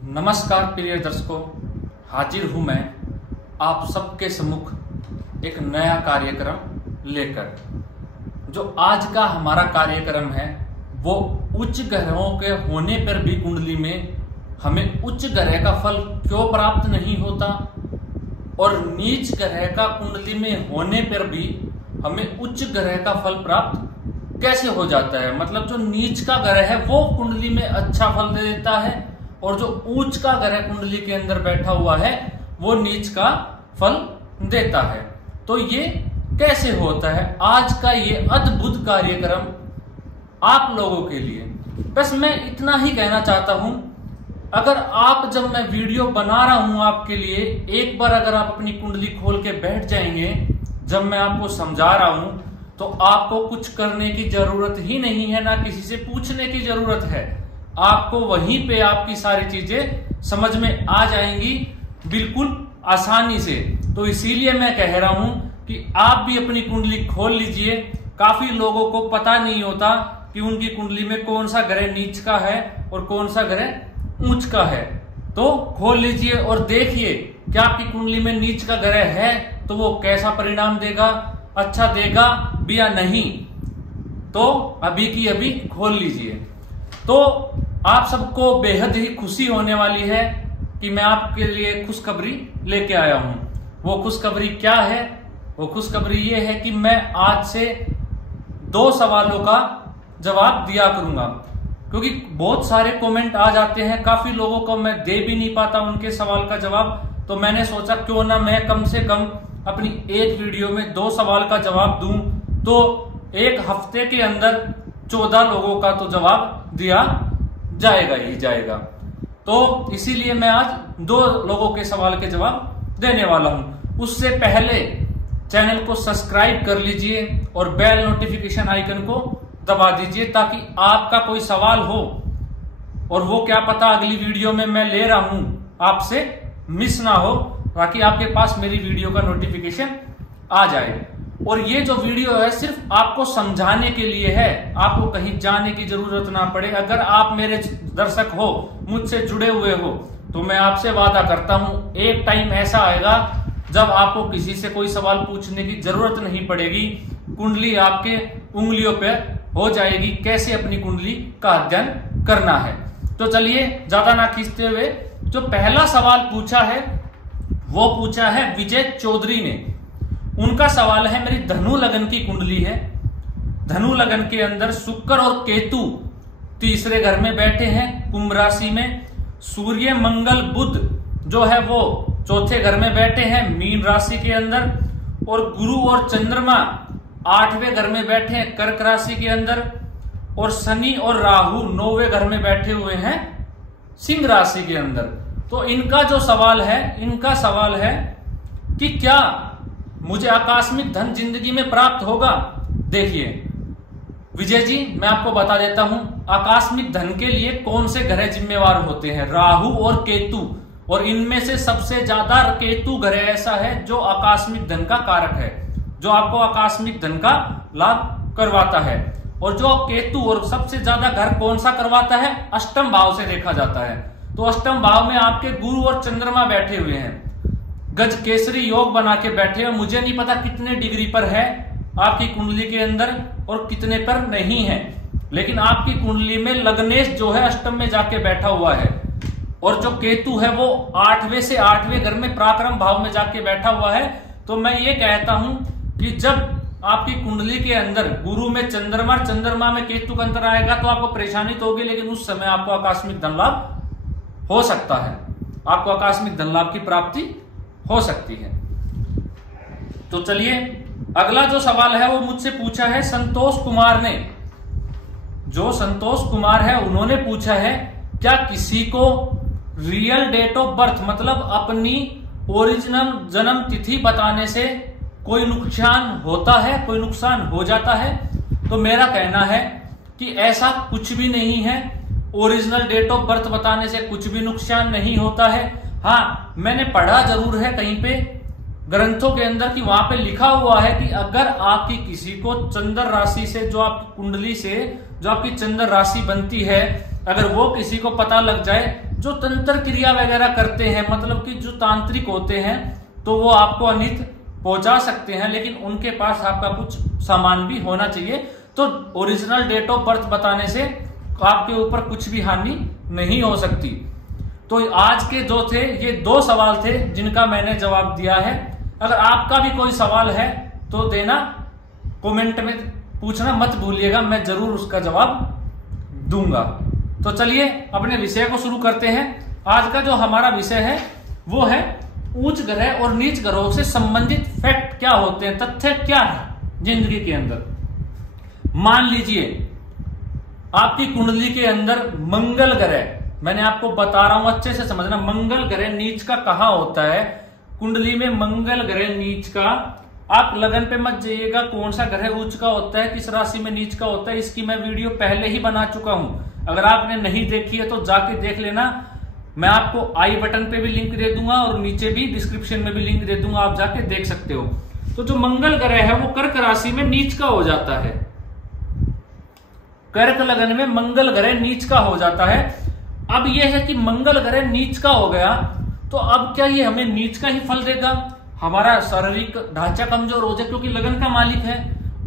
नमस्कार प्रिय दर्शकों, हाजिर हूं मैं आप सबके सम्मुख एक नया कार्यक्रम लेकर। जो आज का हमारा कार्यक्रम है वो उच्च ग्रहों के होने पर भी कुंडली में हमें उच्च ग्रह का फल क्यों प्राप्त नहीं होता और नीच ग्रह का कुंडली में होने पर भी हमें उच्च ग्रह का फल प्राप्त कैसे हो जाता है। मतलब जो नीच का ग्रह है वो कुंडली में अच्छा फल दे देता है और जो उच्च का ग्रह कुंडली के अंदर बैठा हुआ है वो नीच का फल देता है। तो ये कैसे होता है, आज का ये अद्भुत कार्यक्रम आप लोगों के लिए। बस मैं इतना ही कहना चाहता हूं, अगर आप जब मैं वीडियो बना रहा हूं आपके लिए, एक बार अगर आप अपनी कुंडली खोल के बैठ जाएंगे, जब मैं आपको समझा रहा हूं तो आपको कुछ करने की जरूरत ही नहीं है, ना किसी से पूछने की जरूरत है। आपको वहीं पे आपकी सारी चीजें समझ में आ जाएंगी बिल्कुल आसानी से। तो इसीलिए मैं कह रहा हूं कि आप भी अपनी कुंडली खोल लीजिए। काफी लोगों को पता नहीं होता कि उनकी कुंडली में कौन सा ग्रह नीच का है और कौन सा ग्रह उच्च का है। तो खोल लीजिए और देखिए क्या आपकी कुंडली में नीच का ग्रह है तो वो कैसा परिणाम देगा, अच्छा देगा भी या नहीं। तो अभी की अभी खोल लीजिए। तो आप सबको बेहद ही खुशी होने वाली है कि मैं आपके लिए खुशखबरी लेके आया हूं। वो खुशखबरी क्या है? वो खुशखबरी ये है कि मैं आज से 2 सवालों का जवाब दिया करूंगा, क्योंकि बहुत सारे कमेंट आ जाते हैं, काफी लोगों को मैं दे भी नहीं पाता उनके सवाल का जवाब। तो मैंने सोचा क्यों ना मैं कम से कम अपनी एक वीडियो में 2 सवाल का जवाब दूं, तो एक हफ्ते के अंदर 14 लोगों का तो जवाब दिया जाएगा ही जाएगा। तो इसीलिए मैं आज 2 लोगों के सवाल के जवाब देने वाला हूं। उससे पहले चैनल को सब्सक्राइब कर लीजिए और बेल नोटिफिकेशन आइकन को दबा दीजिए, ताकि आपका कोई सवाल हो और वो क्या पता अगली वीडियो में मैं ले रहा हूं आपसे मिस ना हो, ताकि आपके पास मेरी वीडियो का नोटिफिकेशन आ जाए। और ये जो वीडियो है सिर्फ आपको समझाने के लिए है, आपको कहीं जाने की जरूरत ना पड़े। अगर आप मेरे दर्शक हो, मुझसे जुड़े हुए हो, तो मैं आपसे वादा करता हूं एक टाइम ऐसा आएगा जब आपको किसी से कोई सवाल पूछने की जरूरत नहीं पड़ेगी। कुंडली आपके उंगलियों पे हो जाएगी, कैसे अपनी कुंडली का अध्ययन करना है। तो चलिए ज्यादा ना खींचते हुए, जो पहला सवाल पूछा है वो पूछा है विजय चौधरी ने। उनका सवाल है, मेरी धनु लगन की कुंडली है, धनु लगन के अंदर शुक्र और केतु तीसरे घर में बैठे हैं कुंभ राशि में, सूर्य मंगल बुध जो है वो चौथे घर में बैठे हैं मीन राशि के अंदर, और गुरु और चंद्रमा 8वें घर में बैठे हैं कर्क राशि के अंदर, और शनि और राहु 9वें घर में बैठे हुए हैं सिंह राशि के अंदर। तो इनका जो सवाल है, इनका सवाल है कि क्या मुझे आकस्मिक धन जिंदगी में प्राप्त होगा। देखिए विजय जी, मैं आपको बता देता हूं आकस्मिक धन के लिए कौन से ग्रह जिम्मेवार होते हैं, राहु और केतु। और इनमें से सबसे ज्यादा केतु ग्रह ऐसा है जो आकस्मिक धन का कारक है, जो आपको आकस्मिक धन का लाभ करवाता है। और जो केतु और सबसे ज्यादा घर कौन सा करवाता है, अष्टम भाव से देखा जाता है। तो अष्टम भाव में आपके गुरु और चंद्रमा बैठे हुए हैं, गज केसरी योग बना के बैठे हैं। मुझे नहीं पता कितने डिग्री पर है आपकी कुंडली के अंदर और कितने पर नहीं है, लेकिन आपकी कुंडली में लग्नेश जो है अष्टम में जाके बैठा हुआ है, और जो केतु है वो 8वें से 8वें घर में पराक्रम भाव में जाके बैठा हुआ है। तो मैं ये कहता हूं कि जब आपकी कुंडली के अंदर गुरु में चंद्रमा, चंद्रमा में केतु का अंतर आएगा तो आपको परेशानी तो होगी, लेकिन उस समय आपको आकस्मिक धन लाभ हो सकता है, आपको आकस्मिक धन लाभ की प्राप्ति हो सकती है। तो चलिए अगला जो सवाल है वो मुझसे पूछा है संतोष कुमार ने। जो संतोष कुमार है उन्होंने पूछा है, क्या किसी को रियल डेट ऑफ बर्थ मतलब अपनी ओरिजिनल जन्म तिथि बताने से कोई नुकसान होता है, कोई नुकसान हो जाता है? तो मेरा कहना है कि ऐसा कुछ भी नहीं है। ओरिजिनल डेट ऑफ बर्थ बताने से कुछ भी नुकसान नहीं होता है। हाँ, मैंने पढ़ा जरूर है कहीं पे ग्रंथों के अंदर कि वहां पे लिखा हुआ है कि अगर आपकी किसी को चंद्र राशि से, जो आपकी कुंडली से जो आपकी चंद्र राशि बनती है, अगर वो किसी को पता लग जाए, जो तंत्र क्रिया वगैरह करते हैं, मतलब कि जो तांत्रिक होते हैं, तो वो आपको अनित पहुंचा सकते हैं, लेकिन उनके पास आपका कुछ सामान भी होना चाहिए। तो ओरिजिनल डेट ऑफ बर्थ बताने से आपके ऊपर कुछ भी हानि नहीं हो सकती। तो आज के जो थे ये 2 सवाल थे जिनका मैंने जवाब दिया है। अगर आपका भी कोई सवाल है तो देना, कमेंट में पूछना मत भूलिएगा, मैं जरूर उसका जवाब दूंगा। तो चलिए अपने विषय को शुरू करते हैं। आज का जो हमारा विषय है वो है उच्च ग्रह और नीच ग्रहों से संबंधित फैक्ट क्या होते हैं, तथ्य क्या है जिंदगी के अंदर। मान लीजिए आपकी कुंडली के अंदर मंगल ग्रह, मैंने आपको बता रहा हूं अच्छे से समझना, मंगल ग्रह नीच का कहां होता है। कुंडली में मंगल ग्रह नीच का, आप लगन पे मत जाइएगा कौन सा ग्रह उच्च का होता है, किस राशि में नीच का होता है, इसकी मैं वीडियो पहले ही बना चुका हूं। अगर आपने नहीं देखी है तो जाके देख लेना। मैं आपको आई बटन पे भी लिंक दे दूंगा और नीचे भी डिस्क्रिप्शन में भी लिंक दे दूंगा, आप जाके देख सकते हो। तो जो मंगल ग्रह है वो कर्क राशि में नीच का हो जाता है। कर्क लगन में मंगल ग्रह नीच का हो जाता है। अब यह है कि मंगल ग्रह नीच का हो गया तो अब क्या ये हमें नीच का ही फल देगा? हमारा शारीरिक ढांचा कमजोर हो जाए, क्योंकि लगन का मालिक है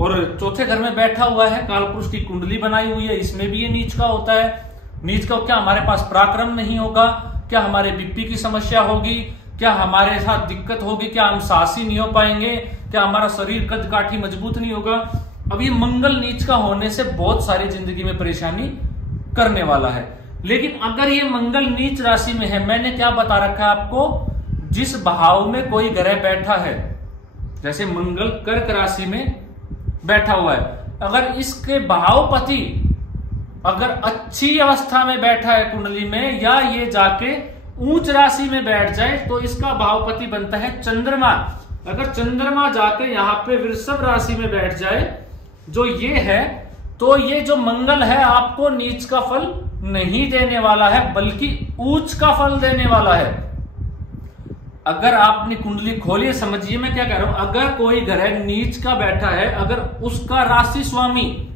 और चौथे घर में बैठा हुआ है, कालपुरुष की कुंडली बनाई हुई है, इसमें भी ये नीच का होता है। नीच का क्या हमारे पास पराक्रम नहीं होगा? क्या हमारे बीपी की समस्या होगी? क्या हमारे साथ दिक्कत होगी? क्या हम साहसी नहीं हो पाएंगे? क्या हमारा शरीर कद काठी मजबूत नहीं होगा? अब ये मंगल नीच का होने से बहुत सारी जिंदगी में परेशानी करने वाला है। लेकिन अगर ये मंगल नीच राशि में है, मैंने क्या बता रखा है आपको, जिस भाव में कोई ग्रह बैठा है, जैसे मंगल कर्क राशि में बैठा हुआ है, अगर इसके भावपति अगर अच्छी अवस्था में बैठा है कुंडली में, या ये जाके उच्च राशि में बैठ जाए तो इसका भावपति बनता है चंद्रमा। अगर चंद्रमा जाके यहाँ पे वृषभ राशि में बैठ जाए जो ये है, तो ये जो मंगल है आपको नीच का फल नहीं देने वाला है, बल्कि उच्च का फल देने वाला है। अगर आप अपनी कुंडली खोलिए, समझिए मैं क्या कह रहा हूं। अगर कोई ग्रह नीच का बैठा है, अगर उसका राशि स्वामी,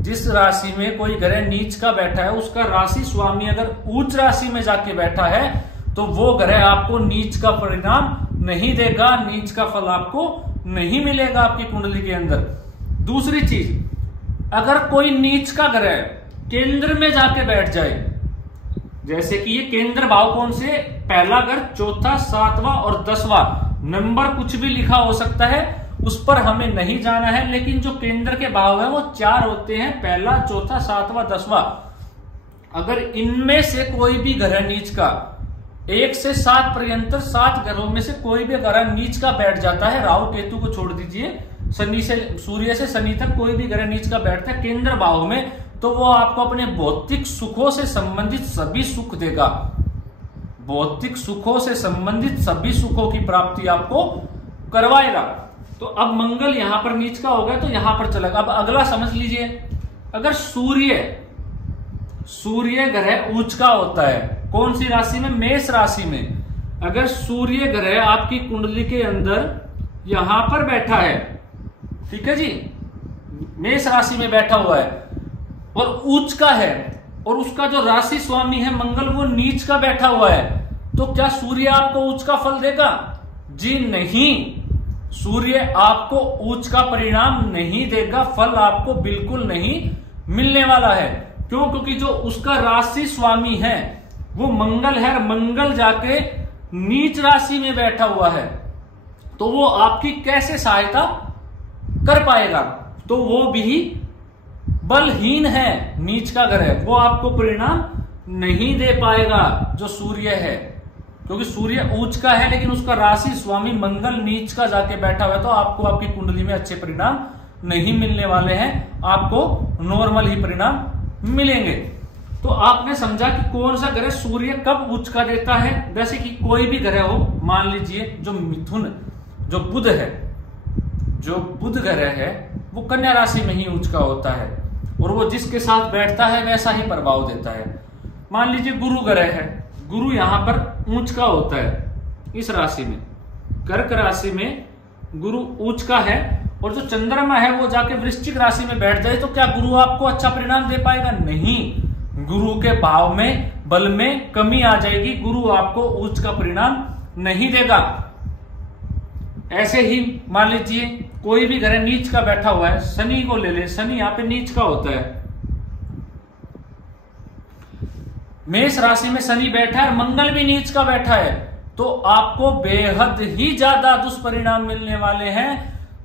जिस राशि में कोई ग्रह नीच का बैठा है, उसका राशि स्वामी अगर उच्च राशि में जाके बैठा है, तो वो ग्रह आपको नीच का परिणाम नहीं देगा, नीच का फल आपको नहीं मिलेगा आपकी कुंडली के अंदर। दूसरी चीज, अगर कोई नीच का ग्रह केंद्र में जाके बैठ जाए, जैसे कि ये केंद्र भाव कौन से, पहला घर, चौथा, 7वां और 10वां, नंबर कुछ भी लिखा हो सकता है, उस पर हमें नहीं जाना है। लेकिन जो केंद्र के भाव है वो 4 होते हैं, पहला, चौथा, 7वां, 10वां। अगर इनमें से कोई भी ग्रह नीच का 1 से 7 पर्यंत 7 ग्रहों में से कोई भी ग्रह नीच का बैठ जाता है, राहु केतु को छोड़ दीजिए, शनि से, सूर्य से शनि तक कोई भी ग्रह नीच का बैठता है केंद्र भाव में, तो वो आपको अपने भौतिक सुखों से संबंधित सभी सुख देगा। भौतिक सुखों से संबंधित सभी सुखों की प्राप्ति आपको करवाएगा। तो अब मंगल यहां पर नीच का हो गया तो यहां पर चलेगा। अब अगला समझ लीजिए, अगर सूर्य ग्रह उच्च का होता है, कौन सी राशि में, मेष राशि में, अगर सूर्य ग्रह आपकी कुंडली के अंदर यहां पर बैठा है, ठीक है जी, मेष राशि में बैठा हुआ है और उच्च का है, और उसका जो राशि स्वामी है मंगल वो नीच का बैठा हुआ है, तो क्या सूर्य आपको उच्च का फल देगा? जी नहीं, सूर्य आपको उच्च का परिणाम नहीं देगा, फल आपको बिल्कुल नहीं मिलने वाला है। क्यों? क्योंकि जो उसका राशि स्वामी है वो मंगल है, मंगल जाके नीच राशि में बैठा हुआ है, तो वो आपकी कैसे सहायता कर पाएगा? तो वो भी बलहीन है, नीच का ग्रह, वो आपको परिणाम नहीं दे पाएगा जो सूर्य है, क्योंकि सूर्य उच्च का है लेकिन उसका राशि स्वामी मंगल नीच का जाके बैठा हुआ है, तो आपको आपकी कुंडली में अच्छे परिणाम नहीं मिलने वाले हैं, आपको नॉर्मल ही परिणाम मिलेंगे। तो आपने समझा कि कौन सा ग्रह सूर्य कब उच्च का देता है। जैसे कि कोई भी ग्रह हो, मान लीजिए जो मिथुन, जो बुध है, जो बुध ग्रह है वो कन्या राशि में ही उच्च का होता है, और वो जिसके साथ बैठता है वैसा ही प्रभाव देता है। मान लीजिए गुरु ग्रह है, गुरु यहां पर उच्च का होता है इस राशि में, कर्क राशि में गुरु उच्च का है, और जो चंद्रमा है वो जाके वृश्चिक राशि में बैठ जाए, तो क्या गुरु आपको अच्छा परिणाम दे पाएगा? नहीं, गुरु के भाव में, बल में कमी आ जाएगी, गुरु आपको उच्च का परिणाम नहीं देगा। ऐसे ही मान लीजिए कोई भी ग्रह नीच का बैठा हुआ है, शनि को ले ले, शनि यहाँ पे नीच का होता है, मेष राशि में शनि बैठा है, मंगल भी नीच का बैठा है, तो आपको बेहद ही ज्यादा दुष्परिणाम मिलने वाले हैं।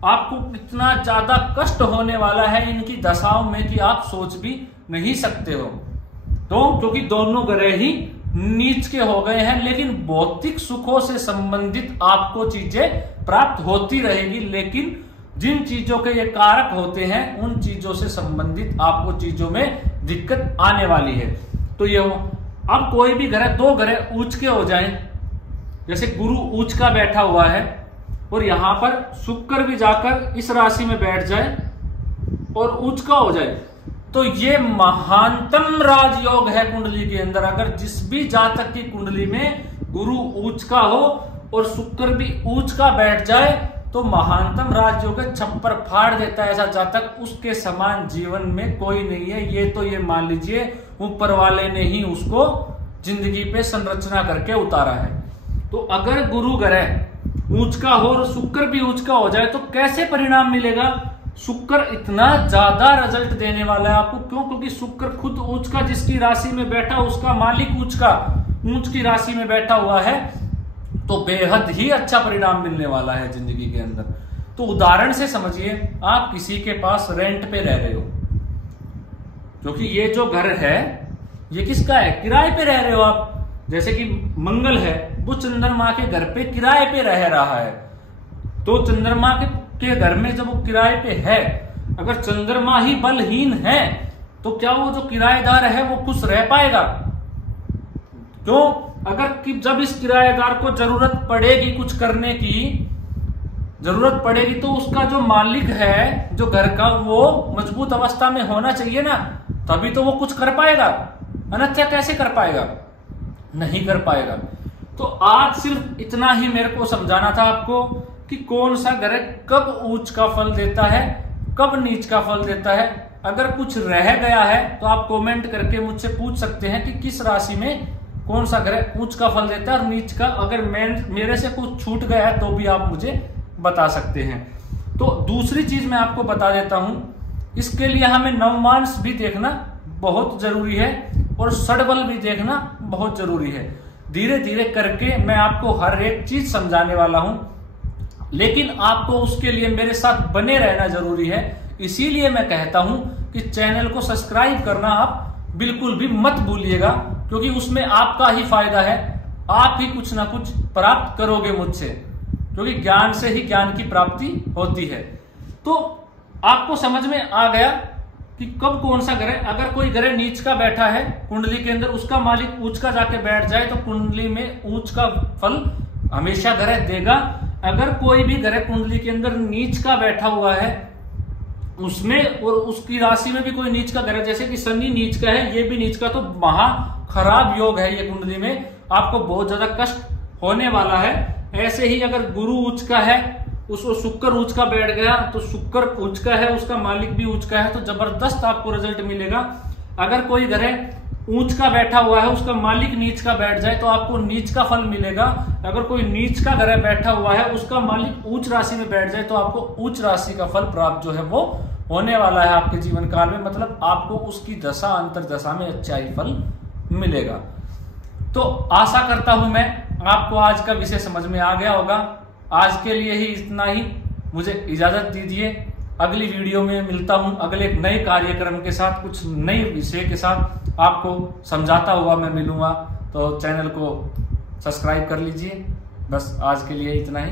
आपको कितना ज्यादा कष्ट होने वाला है इनकी दशाओं में कि आप सोच भी नहीं सकते हो। तो क्योंकि दोनों ग्रह ही नीच के हो गए हैं, लेकिन भौतिक सुखों से संबंधित आपको चीजें प्राप्त होती रहेगी, लेकिन जिन चीजों के ये कारक होते हैं उन चीजों से संबंधित आपको चीजों में दिक्कत आने वाली है। तो ये हो, अब कोई भी ग्रह, दो ग्रह उच्च के हो जाएं, जैसे गुरु उच्च का बैठा हुआ है और यहां पर शुक्र भी जाकर इस राशि में बैठ जाए और उच्च का हो जाए, तो ये महानतम राजयोग है कुंडली के अंदर। अगर जिस भी जातक की कुंडली में गुरु उच्च का हो और शुक्र भी उच्च का बैठ जाए तो महानतम राजयोग है, छप्पर फाड़ देता है ऐसा जातक, उसके समान जीवन में कोई नहीं है। ये तो ये मान लीजिए ऊपर वाले ने ही उसको जिंदगी पे संरचना करके उतारा है। तो अगर गुरु ग्रह उच्च का हो और शुक्र भी उच्च का हो जाए तो कैसे परिणाम मिलेगा? शुक्र इतना ज्यादा रिजल्ट देने वाला है आपको। क्यों? क्योंकि शुक्र खुद उच्च का, जिसकी राशि में बैठा उसका मालिक उच्च का, उच्च की राशि में बैठा हुआ है, तो बेहद ही अच्छा परिणाम मिलने वाला है जिंदगी के अंदर। तो उदाहरण से समझिए, आप किसी के पास रेंट पे रह रहे हो, क्योंकि ये जो घर है ये किसका है? किराए पे रह रहे हो आप। जैसे कि मंगल है, वो चंद्रमा के घर पे किराए पे रह रहा है, तो चंद्रमा के घर में जब वो किराए पे है, अगर चंद्रमा ही बलहीन है तो क्या वो जो किराएदार है वो खुश रह पाएगा? क्यों? अगर कि जब इस किराएदार को जरूरत पड़ेगी, कुछ करने की जरूरत पड़ेगी, तो उसका जो मालिक है जो घर का, वो मजबूत अवस्था में होना चाहिए ना, तभी तो वो कुछ कर पाएगा, अन्यथा कैसे कर पाएगा? नहीं कर पाएगा। तो आज सिर्फ इतना ही मेरे को समझाना था आपको कि कौन सा ग्रह कब उच्च का फल देता है, कब नीच का फल देता है। अगर कुछ रह गया है तो आप कमेंट करके मुझसे पूछ सकते हैं कि किस राशि में कौन सा ग्रह उच्च का फल देता है और नीच का। अगर मेरे से कुछ छूट गया है तो भी आप मुझे बता सकते हैं। तो दूसरी चीज मैं आपको बता देता हूं, इसके लिए हमें नवमांश भी देखना बहुत जरूरी है और षडबल भी देखना बहुत जरूरी है। धीरे धीरे करके मैं आपको हर एक चीज समझाने वाला हूं, लेकिन आपको उसके लिए मेरे साथ बने रहना जरूरी है। इसीलिए मैं कहता हूं कि चैनल को सब्सक्राइब करना आप बिल्कुल भी मत भूलिएगा, क्योंकि उसमें आपका ही फायदा है। आप ही कुछ ना कुछ प्राप्त करोगे मुझसे, क्योंकि ज्ञान से ही ज्ञान की प्राप्ति होती है। तो आपको समझ में आ गया कि कब कौन सा ग्रह, अगर कोई ग्रह नीच का बैठा है कुंडली के अंदर, उसका मालिक उच्च का जाके बैठ जाए तो कुंडली में उच्च का फल हमेशा ग्रह देगा। अगर कोई भी ग्रह कुंडली के अंदर नीच का बैठा हुआ है, उसमें और उसकी राशि में भी कोई नीच का ग्रह, जैसे कि शनि नीच का है, ये भी नीच का, तो महा खराब योग है ये कुंडली में, आपको बहुत ज्यादा कष्ट होने वाला है। ऐसे ही अगर गुरु उच्च का है, उसको शुक्र उच्च का बैठ गया, तो शुक्र उच्च का है, उसका मालिक भी उच्च का है, तो जबरदस्त आपको रिजल्ट मिलेगा। अगर कोई ग्रह ऊंच का बैठा हुआ है, उसका मालिक नीच का बैठ जाए तो आपको नीच का फल मिलेगा। अगर कोई नीच का ग्रह बैठा हुआ है, उसका मालिक उच्च राशि में बैठ जाए तो आपको उच्च राशि का फल प्राप्त जो है वो होने वाला है आपके जीवन काल में। मतलब आपको उसकी दशा अंतर दशा में अच्छा ही फल मिलेगा। तो आशा करता हूं मैं आपको आज का विषय समझ में आ गया होगा। आज के लिए ही इतना ही, मुझे इजाजत दीजिए। अगली वीडियो में मिलता हूं अगले एक नए कार्यक्रम के साथ, कुछ नए विषय के साथ आपको समझाता हुआ मैं मिलूंगा। तो चैनल को सब्सक्राइब कर लीजिए। बस आज के लिए इतना ही।